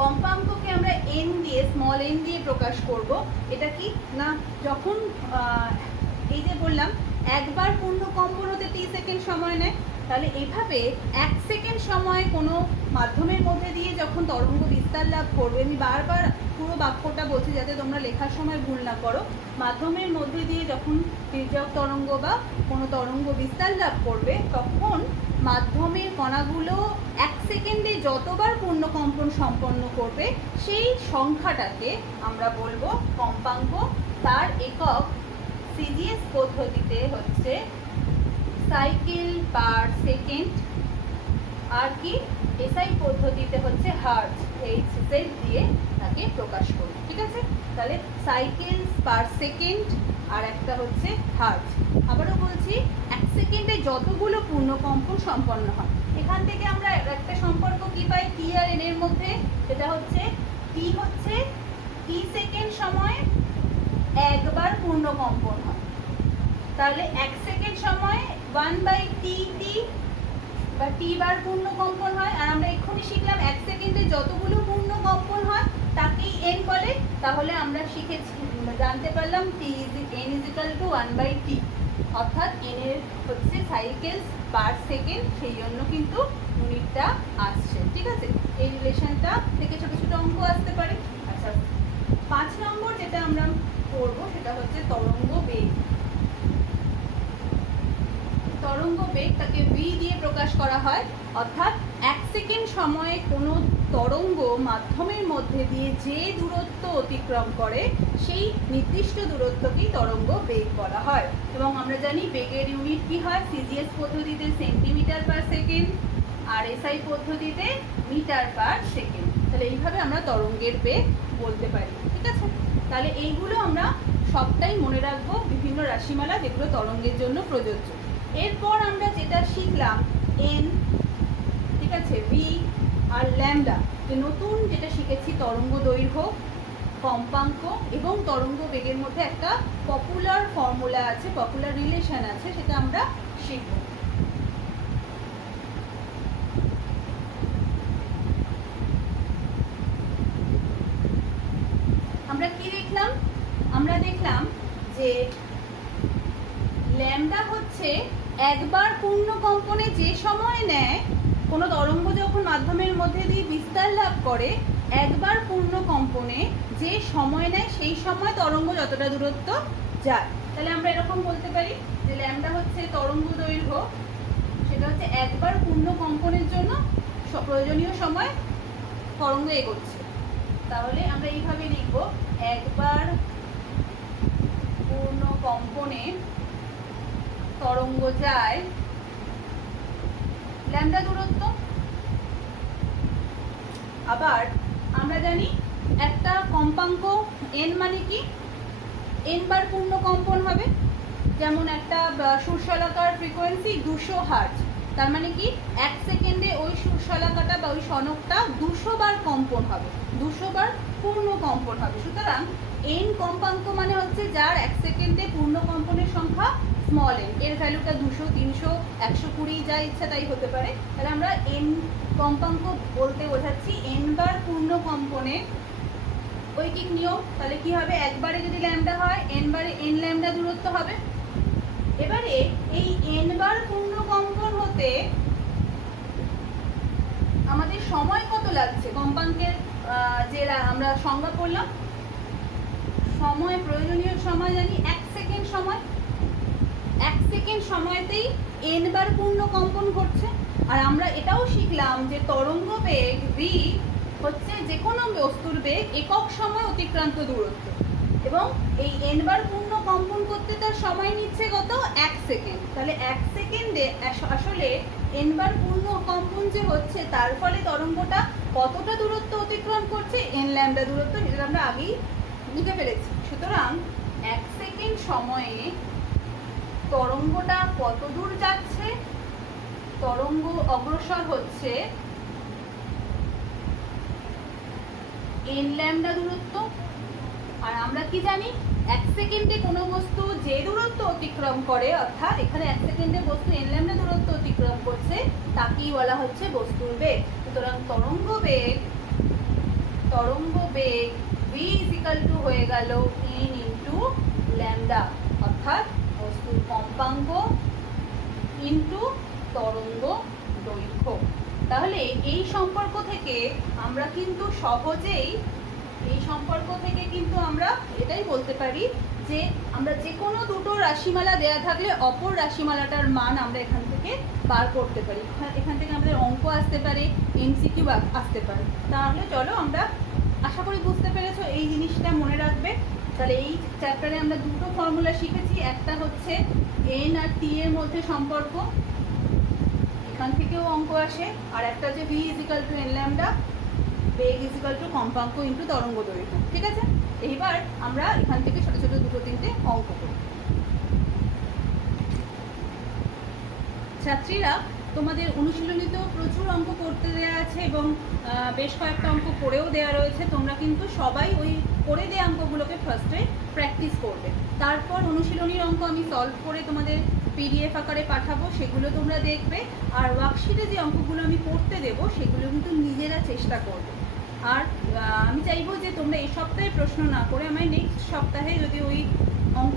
কম্পাঙ্ককে আমরা এন দিয়ে, স্মল এন দিয়ে প্রকাশ করব। এটা কি না, যখন এই যে বললাম একবার পূর্ণ কম্পন হতে টি সেকেন্ড সময় নেয়, তাহলে এইভাবে 1 সেকেন্ড সময় কোনো মাধ্যমের মধ্যে দিয়ে যখন তরঙ্গ বিস্তার লাভ করবে, আমি বারবার পুরো বাক্যটা বলছি যাতে তোমরা লেখার সময় ভুল না করো। মাধ্যমের মধ্যে দিয়ে যখন তির্যক তরঙ্গ বা কোনো তরঙ্গ বিস্তার লাভ করবে, তখন মাধ্যমের কণাগুলো 1 সেকেন্ডে যতবার পূর্ণ কম্পন সম্পন্ন করবে, সেই সংখ্যাটাকে আমরা বলবো কম্পাঙ্ক। তার একক সিজিএস পদ্ধতিতে হচ্ছে সাইকেল পার সেকেন্ড, আর কি এসআই পদ্ধতিতে হচ্ছে হার্টজ, এইচএস দিয়ে তাকে প্রকাশ করি। ঠিক আছে, তাহলে সাইকেল পার সেকেন্ড আর একটা হচ্ছে হার্টজ। আবারও বলছি, 1 সেকেন্ডে যতগুলো পূর্ণ কম্পন সম্পন্ন হয়। এখান থেকে আমরা একটা সম্পর্ক কি পাই টি আর এন এর মধ্যে, সেটা হচ্ছে টি হচ্ছে টি সেকেন্ড সময় একবার পূর্ণ কম্পন হয়, তাহলে 1 সেকেন্ড সময় 1/টি বা টি বার পূর্ণ কম্পন হয়। আর আমরা এক্ষুনি শিখলাম 1 সেকেন্ডে যতগুলো পূর্ণ কম্পন হয় তাকেই এন বলে। তাহলে আমরা শিখেছি, জানতে পারলাম T N is equal to 1/টি, অর্থাৎ এন এর হচ্ছে সাইকেলস পার সেকেন্ড, সেই জন্য কিন্তু ইউনিটটা আসছে। ঠিক আছে, এই রিলেশনটা থেকে ছোট ছোট অঙ্ক আসতে পারে। আচ্ছা, 5 নম্বর যেটা আমরা করবো সেটা হচ্ছে তরঙ্গ বেগ। তরঙ্গ বেগ তাকে ভি দিয়ে প্রকাশ করা হয়, অর্থাৎ 1 সেকেন্ড সময়ে কোনো তরঙ্গ মাধ্যমের মধ্যে দিয়ে যে দূরত্ব অতিক্রম করে, সেই নির্দিষ্ট দূরত্বকেই তরঙ্গ বেগ বলা হয়। এবং আমরা জানি বেগের ইউনিট কি হয়, সিজিএস পদ্ধতিতে সেন্টিমিটার পার সেকেন্ড আর এসআই পদ্ধতিতে মিটার পার সেকেন্ড। তাহলে এইভাবে আমরা তরঙ্গের বেগ বলতে পারি। ঠিক আছে, তাহলে এইগুলো আমরা সবটাই মনে রাখবো, বিভিন্ন রাশিমালা যেগুলো তরঙ্গের জন্য প্রযোজ্য। এরপর আমরা যেটা শিখলাম এন, ঠিক আছে, ভি আর ল্যামডা, যে নতুন যেটা শিখেছি তরঙ্গ দৈর্ঘ্য, কম্পাঙ্ক এবং তরঙ্গ বেগের মধ্যে একটা পপুলার ফর্মুলা আছে, পপুলার রিলেশন আছে, সেটা আমরা শিখব। আমরা কি দেখলাম, আমরা দেখলাম যে ল্যামডা হচ্ছে একবার পূর্ণ কম্পনে যে সময় নেয়, কোনো তরঙ্গ যখন মাধ্যমের মধ্যে দিয়ে বিস্তার লাভ করে, একবার পূর্ণ কম্পনে যে সময় নেয় সেই সময় তরঙ্গ যতটা দূরত্ব যায়। তাহলে আমরা এরকম বলতে পারি যে ল্যামডা হচ্ছে তরঙ্গ দৈর্ঘ্য, সেটা হচ্ছে একবার পূর্ণ কম্পনের জন্য প্রয়োজনীয় সময় তরঙ্গ এগোচ্ছে। তাহলে আমরা এইভাবে লিখব একবার পূর্ণ কম্পনে তরঙ্গ যায় ল্যামডা দূরত্ব। আবার আমরা জানি একটা কম্পাঙ্ক n মানে কি, n বার পূর্ণ কম্পন হবে। যেমন একটা সুরশলাকার ফ্রিকোয়েন্সি 200 হার্টজ, তার মানে কি 1 সেকেন্ডে ওই সুরশলাকাটা বা ওই সনকটা 200 বার কম্পন হবে, 200 বার পূর্ণ কম্পন হবে। সুতরাং n কম্পাঙ্ক মানে হচ্ছে যার 1 সেকেন্ডে পূর্ণ কম্পনের সংখ্যা স্মল n, এর ভ্যালুটা 200, 300, 120 যা ইচ্ছা তাই হতে পারে। তাহলে আমরা n কম্পাঙ্ক বলতে বোঝাচ্ছি n বার পূর্ণ কম্পনের ঐকিক নিয়ম। তাহলে কি হবে, একবারে যদি ল্যামডা হয় n বারে n ল্যামডা দূরত্ব হবে। এবারে এই n বার পূর্ণ কম্পন হতে আমাদের সময় কত লাগছে, কম্পাঙ্কের যে আমরা সংজ্ঞা করলাম, সময় প্রয়োজনীয় সময় জানি 1 সেকেন্ড সময়। 1 সেকেন্ড সময়তেই n বার পূর্ণ কম্পন ঘটছে। আর আমরা এটাও শিখলাম যে তরঙ্গ বেগ v হচ্ছে যে কোনো বস্তুর বেগ একক সময় অতিক্রান্ত দূরত্ব, এবং এই n বার পূর্ণ কম্পন করতে তার সময় নিচ্ছে কত, 1 সেকেন্ড। তাহলে 1 সেকেন্ডে আসলে n বার পূর্ণ কম্পন যে হচ্ছে তার ফলে তরঙ্গটা কতটা দূরত্ব অতিক্রম করছে, n ল্যামডা দূরত্ব, যেটা আমরা আগেই বুঝে ফেলেছি। সুতরাং 1 সেকেন্ড সময়ে তরঙ্গটা কত দূর যাচ্ছে, তরঙ্গ অগ্রসর হচ্ছে n ল্যামডা দূরত্ব। আর আমরা কি জানি, 1 সেকেন্ডে কোনো বস্তু যে দূরত্ব অতিক্রম করে, অর্থাৎ এখানে 1 সেকেন্ডে বস্তু n ল্যামডা দূরত্ব অতিক্রম করছে, তাকেই বলা হচ্ছে বস্তুর বেগ। সুতরাং তরঙ্গ বেগ v হয়ে গেল n ইন্টু ল্যামডা, অর্থাৎ বস্তুর কম্পাঙ্ক ইন্টু তরঙ্গ দৈর্ঘ্য। তাহলে এই সম্পর্ক থেকে আমরা কিন্তু সহজেই আমরা এটাই বলতে পারি যে আমরা যে কোনো দুটো রাশিমালা দেয়া থাকলে অপর রাশিমালাটার মান আমরা এখান থেকে বার করতে পারি। এখান থেকে আমাদের অঙ্ক আসতে পারে, এমসিকিউ আসতে পারে। তাহলে চলো, আমরা আশা করি বুঝতে পেরেছো, এই জিনিসটা মনে রাখবে। তাহলে এই চ্যাপ্টারে আমরা দুটো ফর্মুলা শিখেছি, একটা হচ্ছে n আর t এর মধ্যে সম্পর্ক, এখান থেকেও অঙ্ক আসে, আর একটা হচ্ছে v n ল্যামডা, বেগ কম্পাঙ্ক ইন্টু তরঙ্গ দৈর্ঘ্য। ঠিক আছে, এইবার আমরা এখান থেকে ছোট ছোট দুটো তিনটে অঙ্ক করি। ছাত্রীরা, তোমাদের অনুশীলনীতেও প্রচুর অঙ্ক করতে দেওয়া আছে এবং বেশ কয়েকটা অঙ্ক করেও দেওয়া রয়েছে। তোমরা কিন্তু সবাই ওই করে দেওয়া অঙ্কগুলোকে ফার্স্টে প্র্যাকটিস করবে, তারপর অনুশীলনীর অঙ্ক আমি সলভ করে তোমাদের PDF আকারে পাঠাবো, সেগুলো তোমরা দেখবে। আর ওয়ার্কশিটে যে অঙ্কগুলো আমি করতে দেবো সেগুলো কিন্তু নিজেরা চেষ্টা করবে। আর আমি চাইবো যে তোমরা এই সপ্তাহে প্রশ্ন না করে আমায় নেক্সট সপ্তাহে যদি ওই অঙ্ক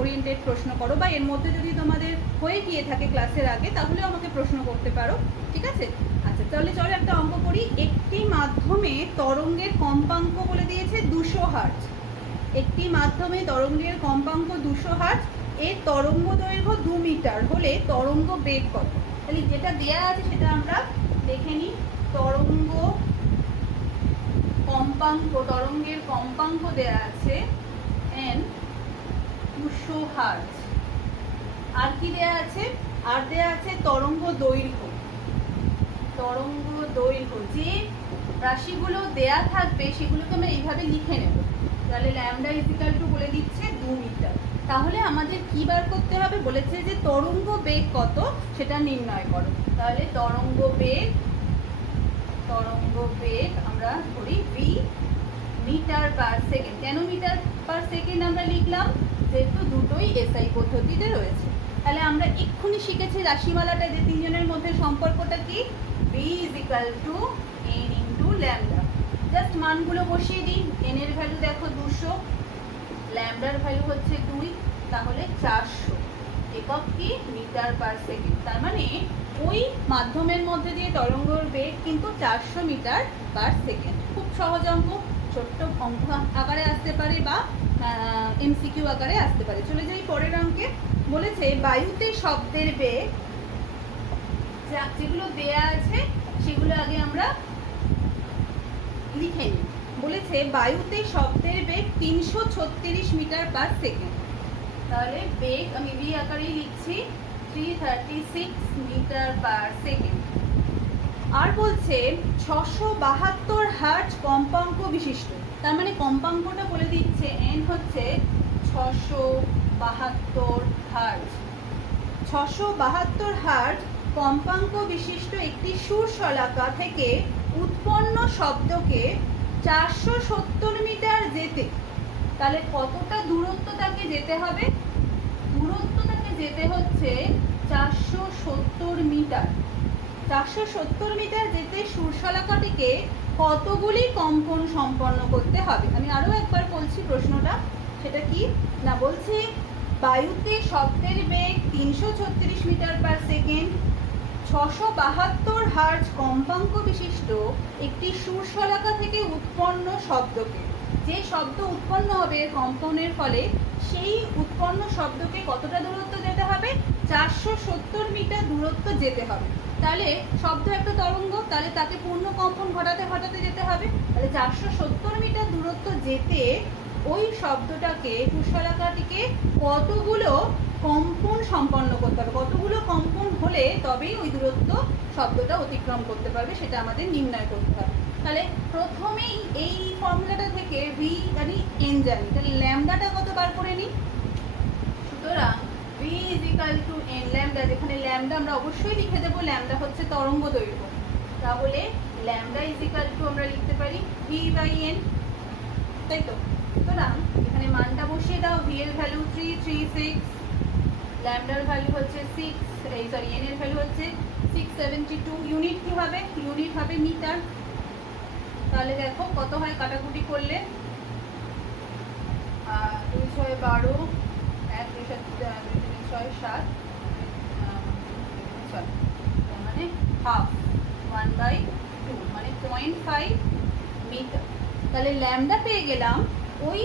ওরিয়েন্টেড প্রশ্ন করো, বা এর মধ্যে যদি তোমাদের হয়ে গিয়ে থাকে ক্লাসের আগে, তাহলেও আমাকে প্রশ্ন করতে পারো। ঠিক আছে, আচ্ছা তাহলে চলো একটা অঙ্ক করি। একটি মাধ্যমে তরঙ্গের কম্পাঙ্ক বলে দিয়েছে 200 হার্টজ। একটি মাধ্যমে তরঙ্গের কম্পাঙ্ক 200 হার্টজ, এর তরঙ্গ দৈর্ঘ্য 2 মিটার হলে তরঙ্গ বেগ কত? তাহলে যেটা দেয়া আছে সেটা আমরা দেখে নিই। তরঙ্গের কম্পাঙ্ক দেয়া আছে n 200 হার্টজ। আর কি দেয়া আছে? আর দেয়া আছে তরঙ্গ দৈর্ঘ্য। যে রাশিগুলো দেয়া থাকবে সেগুলোকে আমরা এইভাবে লিখে নেব। তাহলে ল্যামডা বলে দিচ্ছে 2 মিটার। তাহলে আমাদের কি বার করতে হবে? বলেছে যে তরঙ্গ বেগ কত সেটা নির্ণয় করো। তাহলে তরঙ্গ বেগ আমরা ধরি v মিটার পার সেকেন্ড। কেন মিটার পার সেকেন্ড আমরা লিখলাম? যেহেতু দুটোই এসআই পদ্ধতিতে রয়েছে। তাহলে আমরা এক্ষুনি শিখেছি রাশিমালাটা, যে তিনজনের মধ্যে সম্পর্কটা কি, v n into lambda. Just মানগুলো বসিয়ে দিই। n এর ভ্যালু দেখো 200, ল্যামডার ভ্যালু হচ্ছে 2, তাহলে 400 একক কি মিটার পার সেকেন্ড। তার মানে ওই মাধ্যমের মধ্যে দিয়ে তরঙ্গের বেগ কিন্তু 400 মিটার পার সেকেন্ড। খুব সহজ অঙ্ক, ছোট্ট অঙ্ক আকারে আসতে পারে বা এমসিকিউ আকারে আসতে পারে। চলে যাই পরের অঙ্কে। বলেছে বায়ুতে শব্দের বেগ, যেগুলো দেয়া আছে সেগুলো আগে আমরা লিখে নিই। বলেছে বায়ুতে শব্দের বেগ 336 মিটার পার সেকেন্ড। তাহলে বেগ আমি ভি আকারেই লিখছি 336 মিটার পার সেকেন্ড। আর বলছে 672 হার্জ কম্পাঙ্ক বিশিষ্ট, তার মানে কম্পাঙ্কটা বলে দিচ্ছে এন হচ্ছে 672 হার্জ। 672 হার্জ কম্পাঙ্ক বিশিষ্ট একটি সুরশলাকা থেকে উৎপন্ন শব্দকে 470 মিটার যেতে, তাহলে কতটা দূরত্ব তাকে যেতে হবে? দূরত্ব তাকে যেতে হচ্ছে 470 মিটার। 470 মিটার যেতে সুরশলাকাটিকে কতগুলি কম্পন সম্পন্ন করতে হবে? আমি আরো একবার বলছি প্রশ্নটা, সেটা কি না, বলছি বায়ুতে শব্দের বেগ 336 মিটার পার সেকেন্ড, 672 হার্জ কম্পাঙ্ক বিশিষ্ট একটি সুরশলাকা থেকে উৎপন্ন শব্দকে, যে শব্দ উৎপন্ন হবে কম্পনের ফলে, সেই উৎপন্ন শব্দকে কতটা দূরত্ব যেতে হবে? 470 মিটার দূরত্ব যেতে হবে। তাহলে শব্দ একটা তরঙ্গ, তাহলে তাকে পূর্ণ কম্পন ঘটাতে ঘটাতে যেতে হবে। তাহলে 470 মিটার দূরত্ব যেতে ওই শব্দটাকে, সুরশলাকাটিকে কতগুলো কম্পন সম্পন্ন করতে হবে, কতগুলো কম্পন হলে তবেই ওই দূরত্ব শব্দটা অতিক্রম করতে পারবে, সেটা আমাদের নির্ণয় করতে হবে। তাহলে প্রথমেই এই ফর্মুলাটা থেকে ভি জানি, এন জানি, তাহলে ল্যামডাটা কত বার করে নিই। সুতরাং V is equal to N lambda, যেখানে ল্যামডা আমরা অবশ্যই লিখে দেবো, ল্যামডা হচ্ছে তরঙ্গ দৈর্ঘ্য, তাহলে ল্যামডা ইজ ইকাল টু আমরা লিখতে পারি ভি বাই এন, তাই তো। সুতরাং এখানে মানটা বসিয়ে দাও, ভি এর ভ্যালু 336, ল্যামডার ভ্যালু হচ্ছে 6, এন এর ভ্যালু হচ্ছে 672। ইউনিট কি হবে? ইউনিট হবে মিটার। তাহলে দেখো কত হয় কাটাকুটি করলে, 2 6 12, 1 2 7 6 7, মানে হাফ, 1/2 মানে 0.5 মিটার। তাহলে ল্যামডা পেয়ে গেলাম, ওই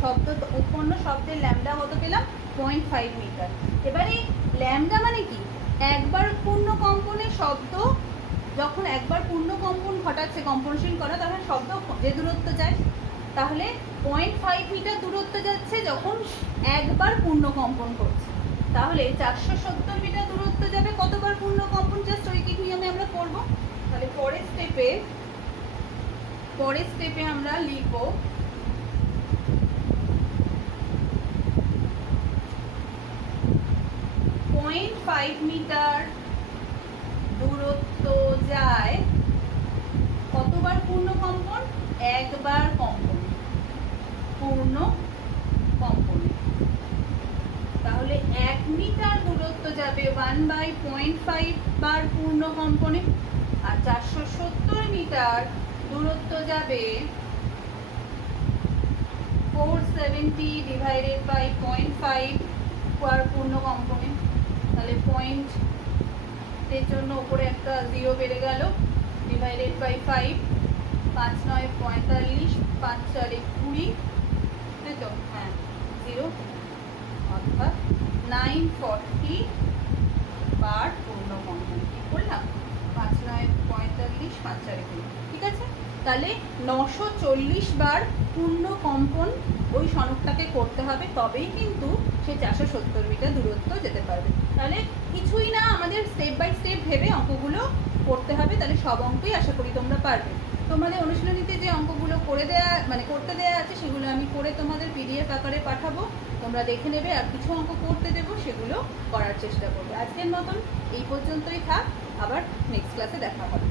শব্দ উৎপন্ন শব্দের ল্যামডা কত পেলাম? 0.5 মিটার। এবারে ল্যামডা মানে কি? একবার পূর্ণ কম্পনে শব্দ যখন একবার পূর্ণ কম্পন ঘটাচ্ছে, কম্পনশীল করা, তখন শব্দ যে দূরত্ব যায়, তাহলে 0.5 মিটার দূরত্ব যাচ্ছে যখন একবার পূর্ণ কম্পন করছে। তাহলে 470 মিটার দূরত্ব যাবে কতবার পূর্ণ কম্পন? জাস্ট ঐকিক নিয়মে আমরা করব। তাহলে পরের স্টেপে আমরা লিখব 0.5 মিটার দূরত্ব যায় কতবার পূর্ণ কম্পন? একবার কম্পন, পূর্ণ কম্পনে। তাহলে 1 মিটার দূরত্ব যাবে 1/0.5 বার পূর্ণ কম্পনে, আর 470 মিটার দূরত্ব যাবে 470 ডিভাইডেড বাই 0.5 বার পূর্ণ কম্পনে। তাহলে পয়েন্টের জন্য উপরে একটা 0 বেড়ে গেল, ডিভাইডেড বাই 5, 5 9 45, 5 4 20, তাই তো, হ্যাঁ 0, অর্থাৎ 940 বার পূর্ণ কম্পন। কি করলাম? 5 9 45, 5 4 20, ঠিক আছে। তাহলে 940 বার পূর্ণ কম্পন ওই সনকটাকে করতে হবে, তবেই কিন্তু সে 470 মিটার দূরত্ব যেতে পারবে। তাহলে কিছুই না, আমাদের স্টেপ বাই স্টেপ ভেবে অঙ্কগুলো করতে হবে, তাহলে সব অঙ্কই আশা করি তোমরা পারবে। তোমাদের অনুশীলনীতে যে অঙ্কগুলো করতে দেয়া আছে, সেগুলো আমি করে তোমাদের PDF আকারে পাঠাবো, তোমরা দেখে নেবে, আর কিছু অঙ্ক করতে দেবো, সেগুলো করার চেষ্টা করবে। আজকের মতন এই পর্যন্তই থাক, আবার নেক্সট ক্লাসে দেখা হবে।